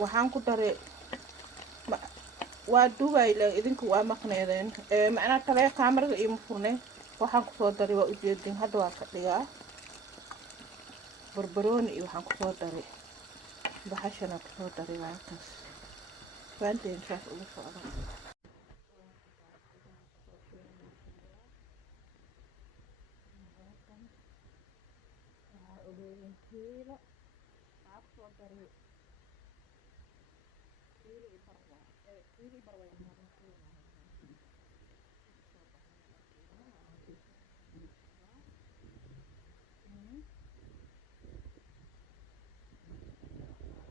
waxaan ku daray waa duubay ilaa idinku waa maqneedeen macnaa talee kaamarada iima furneen waxaan kusoo daray waa ujeedin hadda waa ka dhigaa barbarooni iyo waxaan kusoo daray baxashana kusoo daray waa kaas faanteen saas ugu socda kiilo waxaa kusoo daray kiilo iyo barwa kiilo iyo barwa